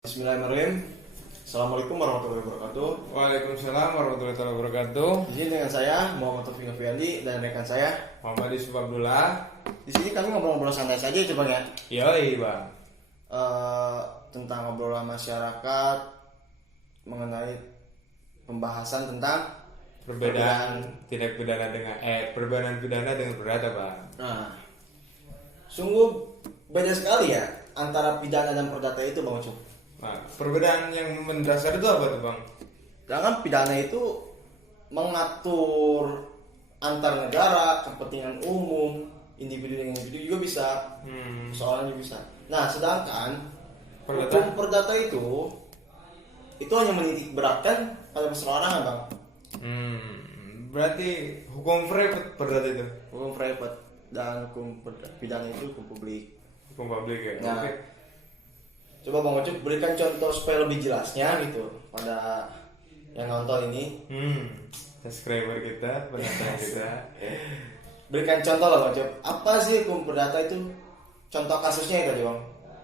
Bismillahirrahmanirrahim. Assalamualaikum warahmatullahi wabarakatuh. Waalaikumsalam warahmatullahi wabarakatuh. Di sini dengan saya Muhammad Taufik Noviandi dan rekan saya. Muhammad Yusuf Abdullah. Di sini kami ngobrol-ngobrol santai saja itu bang ya. Yoi bang. Tentang obrolan masyarakat mengenai pembahasan tentang Perbedaan tidak pidana dengan perbedaan pidana dengan perdata bang. Nah, sungguh beda sekali ya antara pidana dan perdata itu bang Ucup. Nah, perbedaan yang mendasar itu apa tuh bang? Sedangkan pidana itu mengatur antar negara, kepentingan umum, individu dengan individu juga bisa, soalnya bisa. Nah, sedangkan hukum perdata itu hanya menitik beratkan pada perseorangan bang. Berarti hukum perdata itu? Hukum private dan hukum pidana itu hukum publik. Hukum publik ya. Nah, Oke. coba bang Ucup berikan contoh supaya lebih jelasnya gitu pada yang nonton ini. Subscriber kita, penonton kita. Berikan contoh lah Bang Ucup. Apa sih hukum perdata itu? Contoh kasusnya itu aja bang,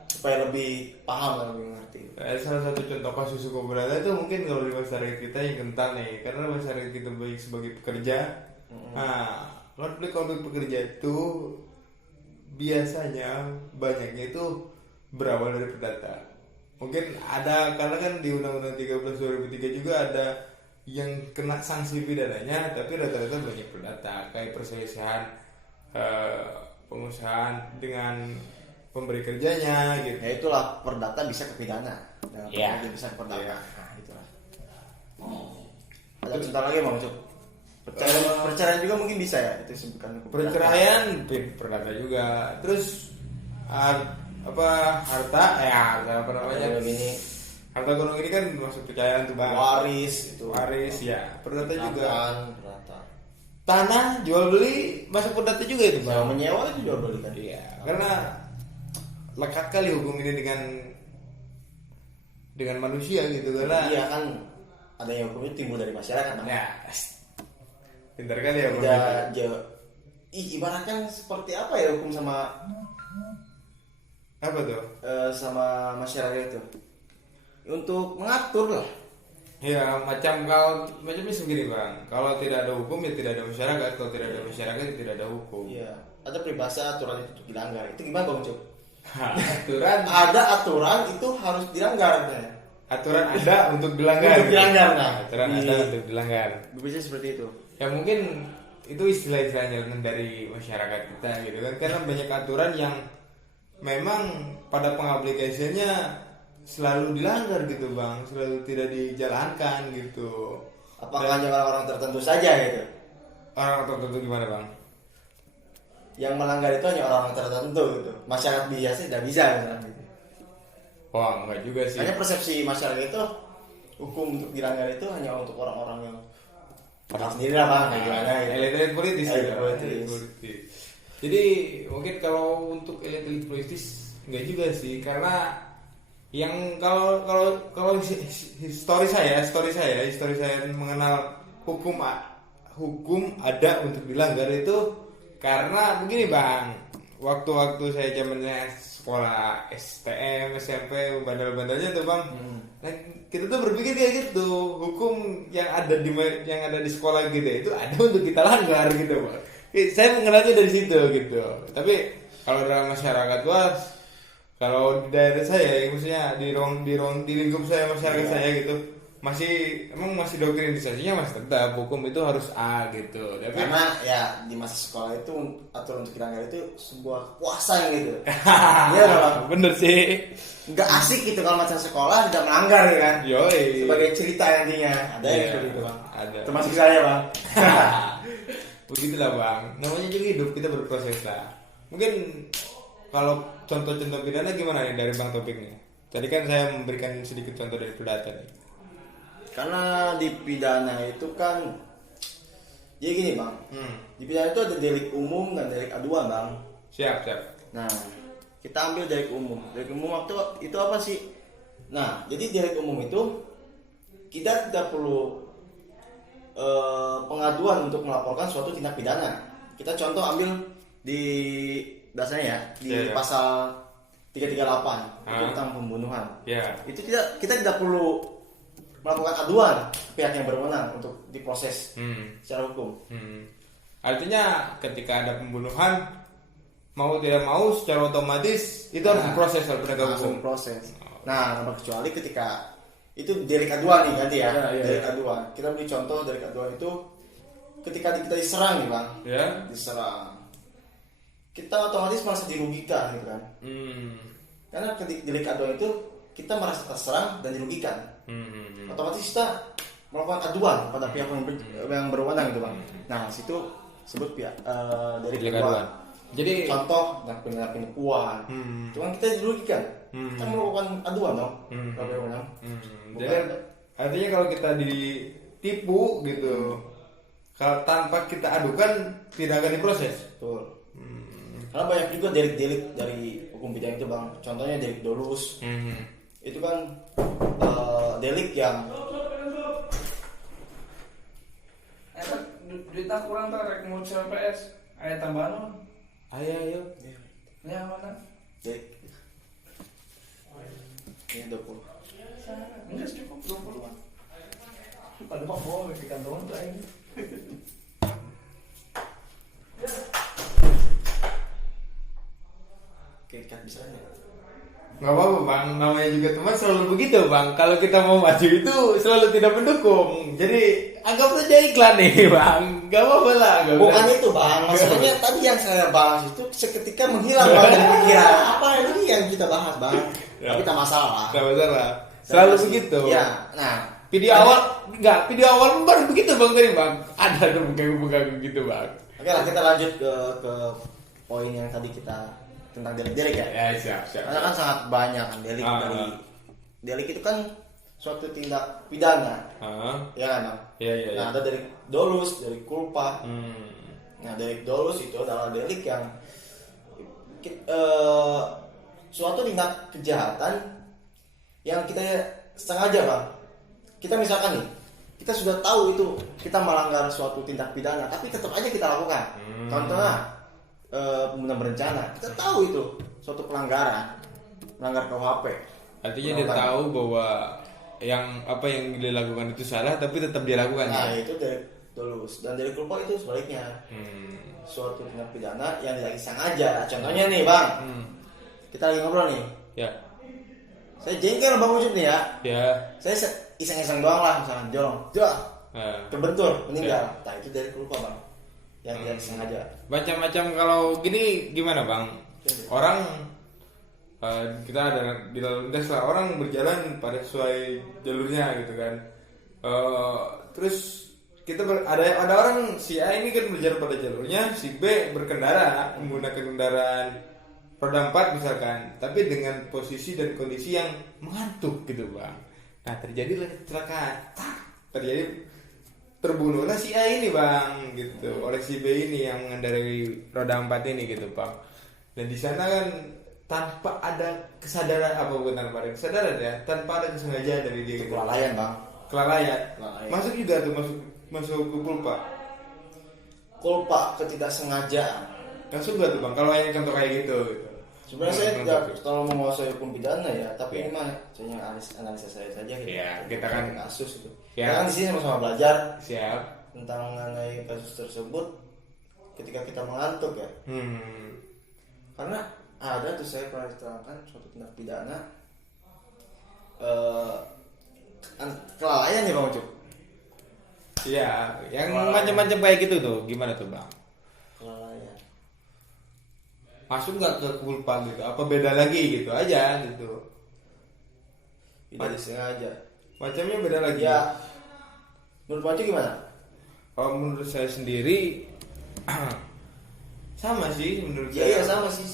supaya lebih paham dan lebih mengerti. Salah satu contoh kasus hukum perdata itu mungkin kalau di masyarakat kita yang kental nih, karena masyarakat kita baik sebagai pekerja. Nah, konflik pekerja itu biasanya banyaknya itu berawal dari perdata. Mungkin ada karena kan di Undang-Undang 13 2003 juga ada yang kena sanksi pidananya, tapi rata-rata banyak perdata kayak perselisihan pengusahaan dengan pemberi kerjanya gitu. Ya itulah perdata bisa ke pidana. Dengan Iya. perdata bisa ke perdata. Iya. Nah itulah. Ada contoh lagi bang Ucup. Perceraian juga mungkin bisa ya itu disebutkan hukum perdata. Perceraian perdata juga. Terus harta apa namanya ini harta gunung ini kan masuk percayaan tuh bang. Waris ya perdata juga. Perdata. Tanah jual beli masuk perdata juga itu bang. Yang menyewa itu jual beli kan. Iya, karena lekat kali hukum ini dengan manusia gitu karena. Iya kan adanya hukum itu timbul dari masyarakat bang. Ya, pintar kali ya bang. Tidak ibaratkan seperti apa ya hukum sama Apa tuh? sama masyarakat itu untuk mengatur lah. Ya macamnya segini bang. Kalau tidak ada hukum ya tidak ada masyarakat. Kalau tidak ada masyarakat ya tidak ada hukum. Iya, ada peribahasa aturan itu untuk dilanggar. Itu gimana bang Cuk? Aturan Ada aturan itu harus dilanggar. aturan ada untuk dilanggar. Untuk dilanggar, nah. Aturan ada untuk dilanggar. Bisa seperti itu. Ya mungkin itu istilah-istilahnya dari masyarakat kita gitu kan. Karena banyak aturan yang memang pada pengaplikasiannya selalu dilanggar gitu bang, selalu tidak dijalankan gitu. Apakah hanya orang-orang tertentu saja gitu? Orang tertentu gimana bang? Yang melanggar itu hanya orang-orang tertentu gitu. Masyarakat biasa tidak bisa misalnya gitu. Wah enggak juga sih. Hanya persepsi masyarakat itu hukum untuk dilanggar itu hanya untuk orang-orang yang pada sendiri lah bang, kayak gimana gitu. Elit politis Elit ya, politis. elit politis. Jadi mungkin kalau untuk elit politis enggak juga sih, karena yang kalau histori saya mengenal hukum ada untuk dilanggar itu karena begini bang, waktu saya zamannya sekolah STM SMP bandel-bandelnya tuh bang. Nah, kita tuh berpikir kayak gitu, hukum yang ada di sekolah gitu itu ada untuk kita langgar gitu bang. Saya mengenalnya dari situ gitu. Tapi kalau dalam masyarakat luas, kalau di daerah saya, maksudnya di lingkup saya masyarakat saya gitu, masih doktrinisasinya masih tetap hukum itu harus A gitu. Tapi Karena ya di masa sekolah itu aturan untuk dilanggar itu sebuah kepuasan gitu. Iya bang. bener sih. Nggak asik gitu kalau masa sekolah tidak melanggar ya kan. Yoi. Sebagai cerita nantinya ada yang Iya, seperti itu bang. ada. Termasuk saya bang. Begitulah bang. Namanya juga hidup, kita berproses lah. Mungkin kalau contoh-contoh pidana gimana nih dari bang Topik nih? Tadi kan saya memberikan sedikit contoh dari perdata nih. Karena di pidana itu kan jadi gini bang. Di pidana itu ada delik umum dan delik aduan bang. Siap. Nah kita ambil delik umum. Delik umum itu apa sih? Nah jadi delik umum itu kita tidak perlu pengaduan untuk melaporkan suatu tindak pidana. Kita contoh ambil di biasanya ya di pasal 338 itu tentang pembunuhan. Ya. Itu kita tidak perlu melakukan aduan ke pihak yang berwenang untuk diproses secara hukum. Artinya ketika ada pembunuhan, mau tidak mau secara otomatis itu harus diproses oleh penegak hukum. Proses. Nah, tanpa kecuali ketika itu delik aduan nih ganti ya. Delik aduan. Kita beri contoh delik aduan itu ketika kita diserang nih Bang. Ya. Diserang. Kita otomatis merasa dirugikan gitu kan. Karena ketika delik aduan itu kita merasa terserang dan dirugikan. Otomatis kita melakukan aduan pada pihak yang berwenang gitu Bang. Nah, situ sebut pihak delik aduan. Jadi contoh penipuan. Itu kan kita dirugikan. Kita melakukan aduan dong. Kalau berwenang. Jadi artinya kalau kita ditipu gitu, kalau tanpa kita adukan tidak akan diproses. Betul. Karena banyak juga delik-delik dari hukum pidana itu Bang. Contohnya delik dolus. Itu kan delik yang duitnya kurang tak rek mau PS ada tambahan. Ayo. Ya mana? delik ini 20. Enggak cukup 20 lah. Pada mau di kantong lain. Oke, cut bisa aja. Nggak apa-apa Bang, namanya juga teman selalu begitu Bang. Kalau kita mau maju itu selalu tidak mendukung. Jadi anggap saja iklan nih Bang. Nggak apa-apa lah. Bukan itu Bang, maksudnya tadi yang saya bahas itu seketika menghilang Bang dari pikiran. Apa ini yang kita bahas Bang? Tapi tak masalah. Tidak masalah. Selalu begitu. Ya, nah Video awal baru begitu Bang tadi Bang. Ada pegang gitu Bang. oke lah kita lanjut ke poin yang tadi kita tentang delik-delik ya. Ya siap. Karena kan sangat banyak kan delik dari delik itu kan suatu tindak pidana. Ya kan Bang? Iya. Nah, ada delik dolus, delik culpa. Nah, delik dolus itu adalah delik yang suatu tindak kejahatan yang kita sengaja Bang. Kita misalkan nih, kita sudah tahu itu kita melanggar suatu tindak pidana, tapi tetap aja kita lakukan. Contohnya pembunuhan berencana, kita tahu itu suatu pelanggaran, melanggar KUHP. Artinya dia tahu bahwa yang dia lakukan itu salah, tapi tetap dia lakukan. Nah, itu delik dolus. Dan delik culpa itu sebaliknya, suatu tindak pidana yang tidak sengaja. Contohnya nih Bang, kita lagi ngobrol nih. Ya. Saya jengkel Bang Ucup nih ya. Saya iseng-iseng doang lah, misalkan jolong, terbentur, meninggal. Nah, itu delik culpa Bang, yang tidak sengaja. Macam-macam kalau gini gimana Bang? Orang kita ada di lalu lintas lah, orang berjalan pada sesuai jalurnya gitu kan. Terus kita ada orang si A ini kan berjalan pada jalurnya, si B berkendara menggunakan kendaraan roda 4 misalkan, tapi dengan posisi dan kondisi yang mengantuk gitu Bang. Nah terjadilah kecelakaan, terbunuhlah si A ini Bang gitu oleh si B ini yang mengendarai roda 4 ini gitu Bang. Dan di sana kan tanpa ada kesadaran tanpa ada kesengajaan dari dia gitu. Kelalaian. Masuk juga tuh masuk ke Culpa ketidaksengajaan. Masuk gak tuh Bang kalau yang contoh kayak gitu. Sebenarnya saya tidak terlalu menguasai hukum pidana ya, tapi ini mah hanya analisa saya saja gitu. Ya, kita kan kasus itu. Ya. Kita kan di sini sama-sama belajar siap tentang mengenai kasus tersebut ketika kita mengantuk ya. Karena ada tuh saya pernah diterangkan suatu tindak pidana kelalaian ya Bang Ucup. Iya, yang macam-macam kayak gitu tuh, gimana tuh Bang? Kelalaian. Masuk nggak ke culpa gitu? Apa beda lagi gitu aja gitu? Tidak disengaja. Macamnya beda lagi. Ya. Menurut Bang Ucup gimana? Kalau menurut saya sendiri sama sih menurut Ya, saya. iya sama sih.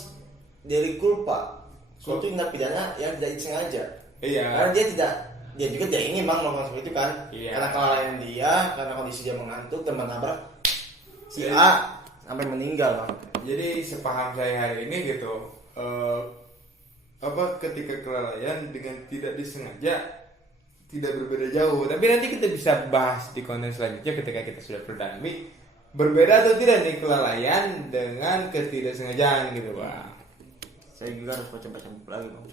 Dari culpa, suatu tindak pidana yang tidak disengaja. Iya. Karena dia juga tidak ingin Bang melakukan seperti itu kan. Iya. Karena kelalaian dia, karena kondisi dia mengantuk dan menabrak si A sampai meninggal Bang. Jadi sepaham saya hari ini gitu, ketika kelalaian dengan tidak disengaja tidak berbeda jauh. Tapi nanti kita bisa bahas di konten selanjutnya ketika kita sudah berdamai. Berbeda atau tidak nih kelalaian dengan ketidaksengajaan gitu Bang. Saya juga harus baca-baca buku lagi bang.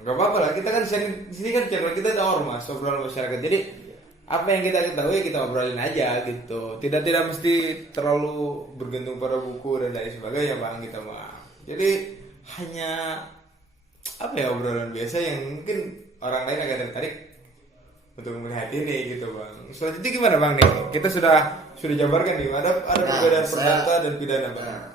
Gak apa-apa lah, kita kan di sini kan channel kita ada ormas, obrolan masyarakat. Jadi apa yang kita ketahui kita obrolin aja gitu. Tidak mesti terlalu bergantung pada buku dan lain sebagainya bang kita mah. Jadi hanya apa ya, obrolan biasa yang mungkin orang lain agak tertarik untuk melihat ini gitu bang. Selanjutnya gimana bang nih? Kita sudah jabarkan nih. Ada perbedaan perdata dan pidana bang. Nah,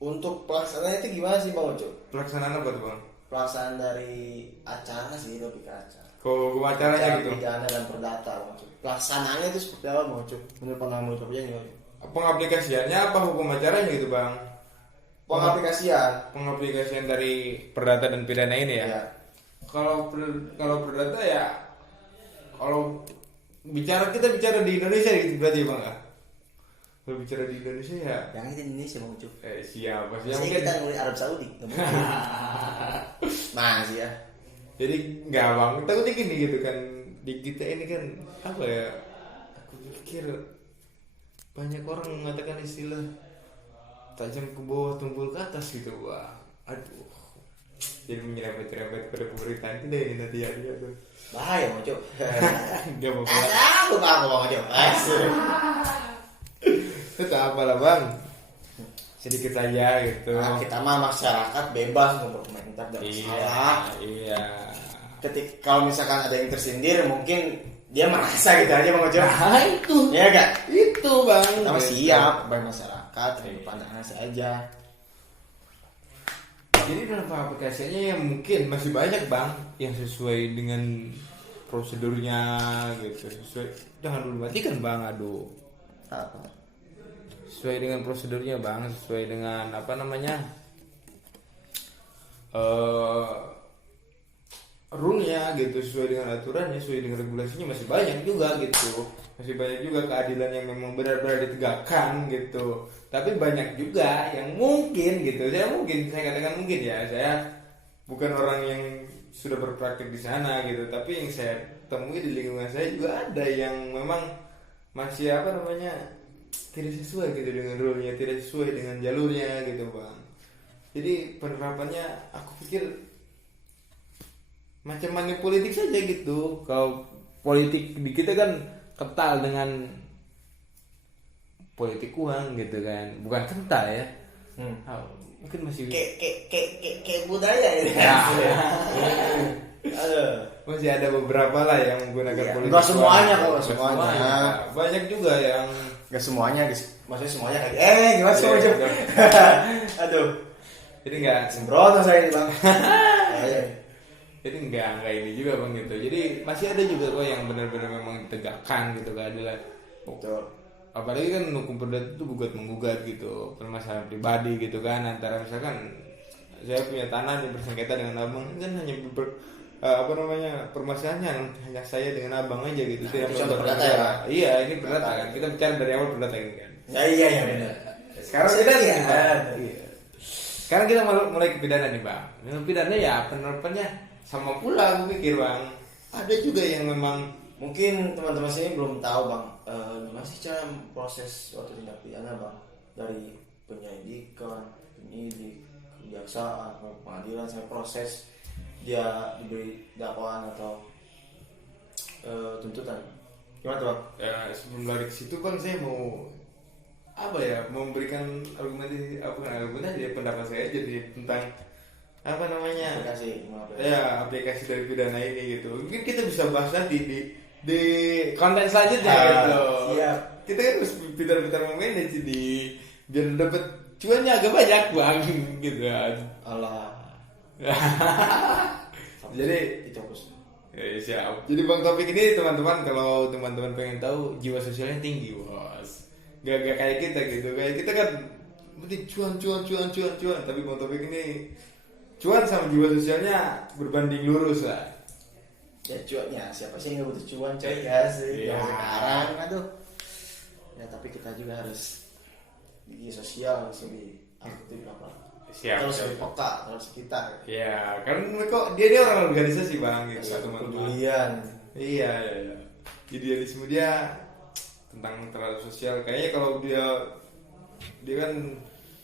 untuk pelaksanaannya itu gimana sih bang Ojo? Pelaksanaan apa tuh bang? Pelaksanaan dari acara sih, lebih ke acara. Hukum acaranya gitu. Pidana dan perdata bang Ojo. Pelaksanaannya itu seperti apa bang Ojo? Menurut pengamat kerja gimana? Pengaplikasiannya apa hukum acaranya gitu bang? Pengaplikasian dari perdata dan pidana ini ya. Ya. Kalau perdata ya, kalau kita bicara di Indonesia gitu berarti bang ya. Kalau bicara di Indonesia ya. Yang itu Indonesia bang Ojo. Siapa sih? Saya kita ngulih Arab Saudi. Masih ya. Jadi nggak bang, takutnya gini gitu kan, di kita ini kan apa ya? Aku pikir banyak orang mengatakan istilah tajam ke bawah tumpul ke atas gitu bang. Aduh, jadi menyerempet pada pemerintahan kita ini nanti ya tuh. Bahaya bang Ojo. Gak mau Aku bang Ojo. itu apalah bang, sedikit saja gitu. Nah, kita mah masyarakat bebas untuk berkomentar dan salah. Iya. Kalau misalkan ada yang tersindir, mungkin dia merasa gitu aja bang Ojo. Nah itu. Ya gak? Itu bang. Kita mah siap bagi masyarakat, terima pandangan saja. Jadi dalam aplikasinya yang mungkin masih banyak bang yang sesuai dengan prosedurnya gitu. Jangan dulu matikan bang, aduh. Apa? Sesuai dengan prosedurnya bang, sesuai dengan apa namanya rule-nya gitu, sesuai dengan aturannya, sesuai dengan regulasinya masih banyak juga gitu. Masih banyak juga keadilan yang memang benar-benar ditegakkan gitu. Tapi banyak juga yang mungkin gitu. Saya katakan mungkin ya, saya bukan orang yang sudah berpraktik di sana gitu, tapi yang saya temui di lingkungan saya juga ada yang memang masih apa namanya tidak sesuai gitu dengan rule-nya, tidak sesuai dengan jalurnya gitu bang. Jadi penerapannya aku pikir macam money politik saja gitu. Kalau politik di kita kan kental dengan politik uang gitu kan, bukan kental ya. Mungkin masih kayak budaya ya. Masih ada beberapa lah yang menggunakan Iya, politik. nggak semuanya uang. kok, semuanya. Banyak juga yang Gak semuanya, maksudnya semuanya kayak gimana sih Ojo? Aduh, jadi nggak sembrono saya ini bang. Jadi enggak ini juga bang gitu. Jadi masih ada juga kok yang benar-benar memang ditegakkan gitu keadilan. Betul. Apalagi kan hukum perdata itu gugat menggugat gitu, permasalahan pribadi gitu kan, antara misalkan saya punya tanah dan bersengketa dengan abang kan hanya permasalahannya hanya saya dengan abang aja gitu. Nah, tidak itu contoh perdata perdata ya? Iya ini perdata kan, kita bicara dari awal perdata ini kan. Iya benar. Sekarang kita iya. Sekarang kita mulai ke pidana nih bang. Yang pidana ya penerapannya sama pula aku pikir bang. Ada juga yang memang Mungkin teman-teman sini belum tahu bang, gimana sih cara proses suatu tindak pidana bang, dari penyelidikan, penyidik, kejaksaan, pengadilan sampai proses dia diberi dakwaan atau tuntutan. Gimana tuh bang? ya, sebelum lari ke situ bang, saya mau memberikan argumentasi pendapat saya jadi tentang apa namanya aplikasi dari pidana ini gitu. Mungkin kita bisa bahas nanti di konten selanjutnya gitu. Siap. Kita kan harus pintar-pintar memanage biar dapat cuannya agak banyak bang gitu. Allah. Jadi dicopus. Ya, siap. Jadi bang topik ini teman-teman, kalau teman-teman pengen tahu jiwa sosialnya tinggi bos. Gak kayak kita gitu. Kayak kita kan penting cuan. Tapi bang topik ini cuan sama jiwa sosialnya berbanding lurus lah. Ya cuannya, siapa sih yang butuh cuan coy ya sih. Iya. Sekarang aduh. Ya tapi kita juga harus di sosial harus lebih aktif apa. Siap. Terus lebih peka terus sekitar. Ya, kan kok dia orang organisasi bang gitu, teman-teman. Kepedulian. Iya. Idealisme dia tentang terhadap sosial. Kayaknya kalau dia kan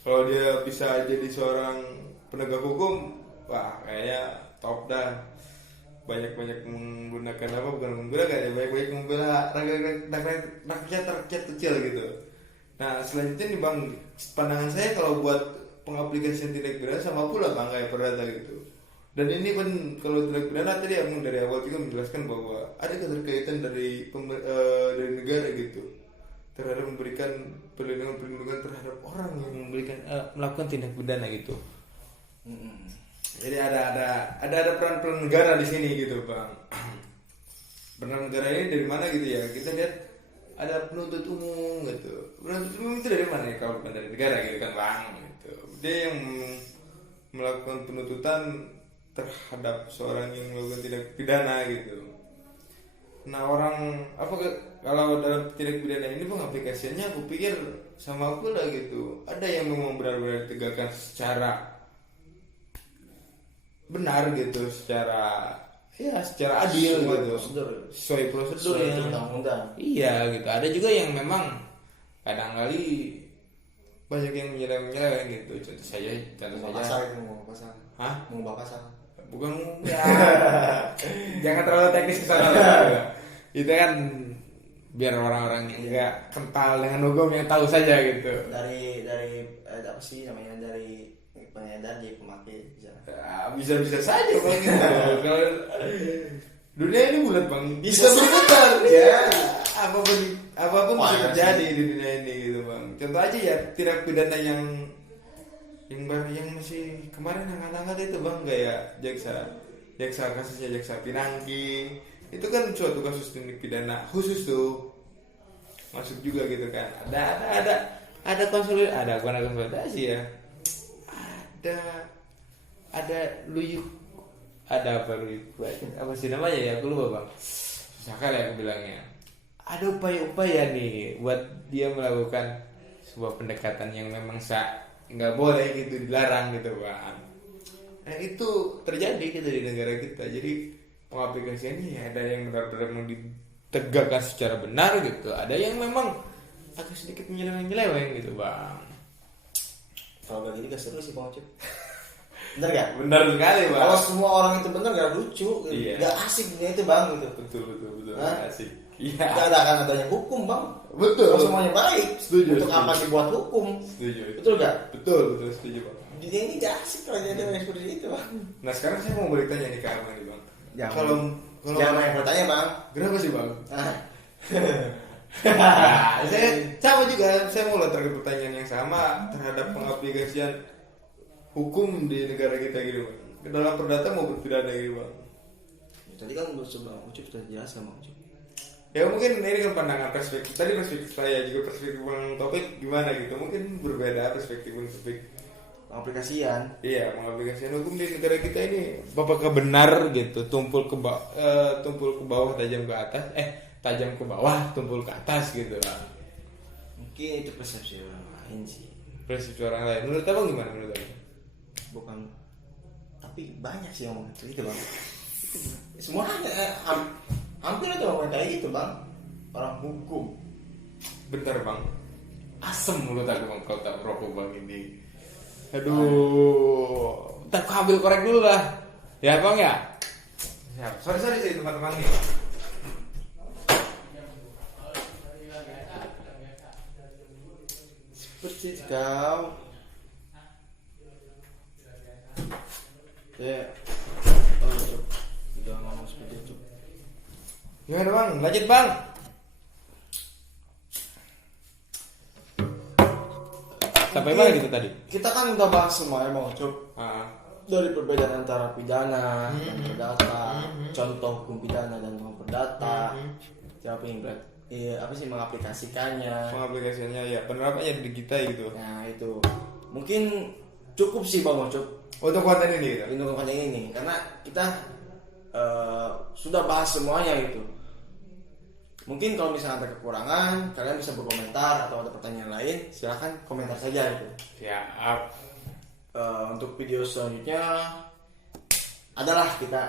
kalau dia bisa jadi seorang penegak hukum, wah kayaknya top dah. Banyak menggunakan apa, bukan menggunakan ya, banyak membela rakyat kecil gitu. Nah selanjutnya nih bang, pandangan saya kalau buat pengaplikasian tindak pidana sama pula bang kayak perdata gitu. Dan ini kan kalau tindak pidana tadi emang dari awal juga menjelaskan bahwa ada keterkaitan dari negara gitu terhadap memberikan perlindungan terhadap orang yang melakukan tindak pidana gitu. Jadi ada peran negara di sini gitu bang. Peran negara ini dari mana gitu ya? Kita lihat ada penuntut umum gitu. Penuntut umum itu dari mana ya? Kalau bukan dari negara gitu kan bang. Gitu. Dia yang melakukan penuntutan terhadap seorang yang melakukan tindak pidana gitu. Nah orang kalau dalam tindak pidana ini bang aplikasinya aku pikir sama aku lah gitu. Ada yang memang benar-benar ditegakkan secara benar gitu, secara adil gitu, sesuai prosedur ya. Iya gitu. Ada juga yang memang kadang kali banyak yang menyeleweng gitu. Contoh saja. Hah? Mengubah pasal. Bukan ya. Jangan terlalu teknis ke sana lah. Itu kan biar orang-orang yang enggak kental dengan hukum yang tahu saja gitu. Dari apa sih namanya, dari pengedar jadi pemakai bisa saja bang gitu. Kalau dunia ini bulat bang, bisa berputar ya. Apapun bisa terjadi di dunia ini gitu bang. Contoh aja ya tindak pidana yang masih kemarin hangat-hangat itu bang, kayak jaksa kasusnya jaksa Pinangki itu kan suatu kasus tindak pidana khusus tuh masuk juga gitu kan. Ada konsolidasi ya. Ada luyuk, ada apa sih namanya ya, aku lupa bang, susah kali aku bilangnya. Ada upaya-upaya nih buat dia melakukan sebuah pendekatan yang memang nggak boleh gitu, dilarang gitu bang. Nah itu terjadi gitu di negara kita. Jadi pengaplikasiannya ya ada yang benar-benar ditegakkan secara benar gitu, ada yang memang agak sedikit menyeleweng gitu bang. Kalau gak gini gak seru sih bang Ocep. Bener gak? Bener sekali bang. Kalau semua orang itu bener gak lucu, iya. Gak asik dunia itu bang gitu. Betul Hah? asik. Iya. Gak akan adanya hukum bang. Betul. Kalau semuanya baik. Setuju. Untuk apa dibuat hukum? Setuju. Betul gak? Betul setuju bang. Dunia ini gak asik kalau ada yang seperti itu bang. Nah sekarang saya mau bertanya nih ke Arman nih bang. Kalau jangan yang bertanya bang. Kenapa sih bang? Nah, saya sama juga. Saya mau lontarkan pertanyaan yang sama terhadap pengaplikasian hukum di negara kita gitu bang. Dalam perdata mau berpidana gitu bang. Tadi kan sebelum Ucup sudah jelaskan bang Ucup. Ya mungkin ini kan pandangan perspektif. Tadi perspektif saya juga perspektif bang Topik gimana gitu. Mungkin berbeda perspektif bang Topik. Pengaplikasian. Iya, pengaplikasian hukum di negara kita ini apakah benar gitu, tumpul ke bawah tajam ke atas, tajam ke bawah tumpul ke atas gitu lah. Mungkin itu persepsi orang lain sih. Persepsi orang lain. Menurut abang gimana menurut abang? Bukan, tapi banyak sih yang ngomong gitu bang. Semuanya hampir itu ngomong kayak gitu bang. Orang hukum. Bentar bang, asem mulut aku bang kalau tak rokok bang ini. Aduh, ntar aku ambil korek dulu lah. Ya bang ya. Siap. Sorry sih teman-teman nih. Seperti kau. Ya. Udah ngomong seperti itu. Gimana bang? Lanjut bang. Sampai mana gitu tadi? Kita kan udah bahas semua ya bang Ucup. Dari perbedaan antara pidana dan perdata, contoh hukum pidana dan hukum perdata, siapa yang apa sih mengaplikasikannya? Pengaplikasiannya ya penerapannya di kita gitu. Nah itu mungkin cukup sih bang Ucup untuk konten ini gitu. untuk konten ini karena kita sudah bahas semuanya gitu. Mungkin kalau misalnya ada kekurangan, kalian bisa berkomentar atau ada pertanyaan lain, silahkan komentar saja gitu. Siap. Untuk video selanjutnya adalah kita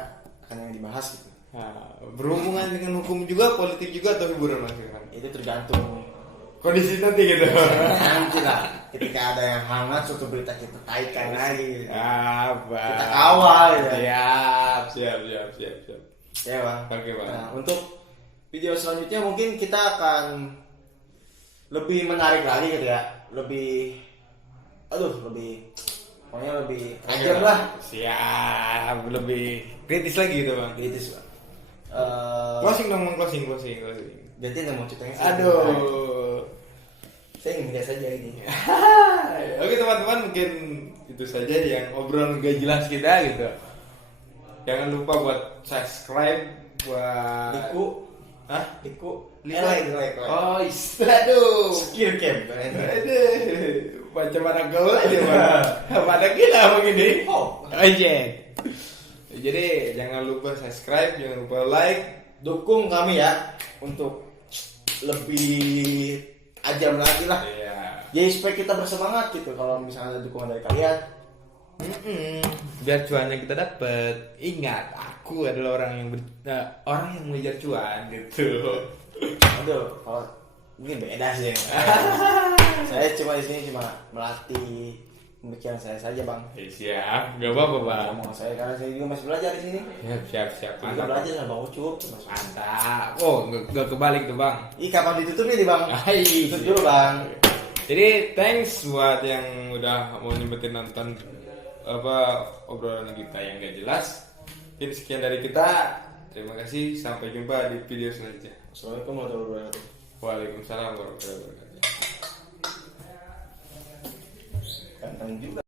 akan yang dibahas gitu. Nah, berhubungan dengan hukum juga, politik juga atau hiburan mas? Itu tergantung kondisi nanti gitu. nanti lah. ketika ada yang hangat suatu berita kita kaitkan lagi. Apa? Kita kawal ya. Siap. Ya bang. Oke bang. Nah, untuk video selanjutnya mungkin kita akan lebih menarik lagi gitu ya, lebih pokoknya lebih tajam lah. Siap, lebih kritis lagi gitu bang. Kritis bang. Closing dong, closing. Ganti yang mau ceritanya. Aduh. Saya ingin saja ini. Oke teman-teman, mungkin itu saja yang obrolan gak jelas kita gitu. Jangan lupa buat subscribe, buat Liku. Like. Like. Oh, aduh. Skill camp. Aduh. Macam mana kau aja bang. Mana gila begini. Jadi jangan lupa subscribe, jangan lupa like. Dukung kami ya untuk lebih tajam lagi lah. Iya. Jadi supaya kita bersemangat gitu kalau misalnya ada dukungan dari kalian. Biar cuannya kita dapat. Ingat, aku adalah orang yang mengejar cuan gitu. Aduh, kalau mungkin beda sih. Saya cuma di sini cuma melatih pemikiran saya saja bang. Siap, gak apa-apa bang. Ngomong saya karena saya juga masih belajar di sini. Siap. Kita Mantap. belajar sama bang Ucup. Mantap. Oh, gak kebalik tuh bang. Ih, kapan ditutup nih bang? Hai. Tutup dulu bang. Jadi thanks buat yang udah mau nyempetin nonton obrolan kita yang gak jelas. Jadi sekian dari kita. Terima kasih. Sampai jumpa di video selanjutnya. Assalamualaikum warahmatullahi wabarakatuh. Waalaikumsalam warahmatullahi wabarakatuh. Ganteng juga.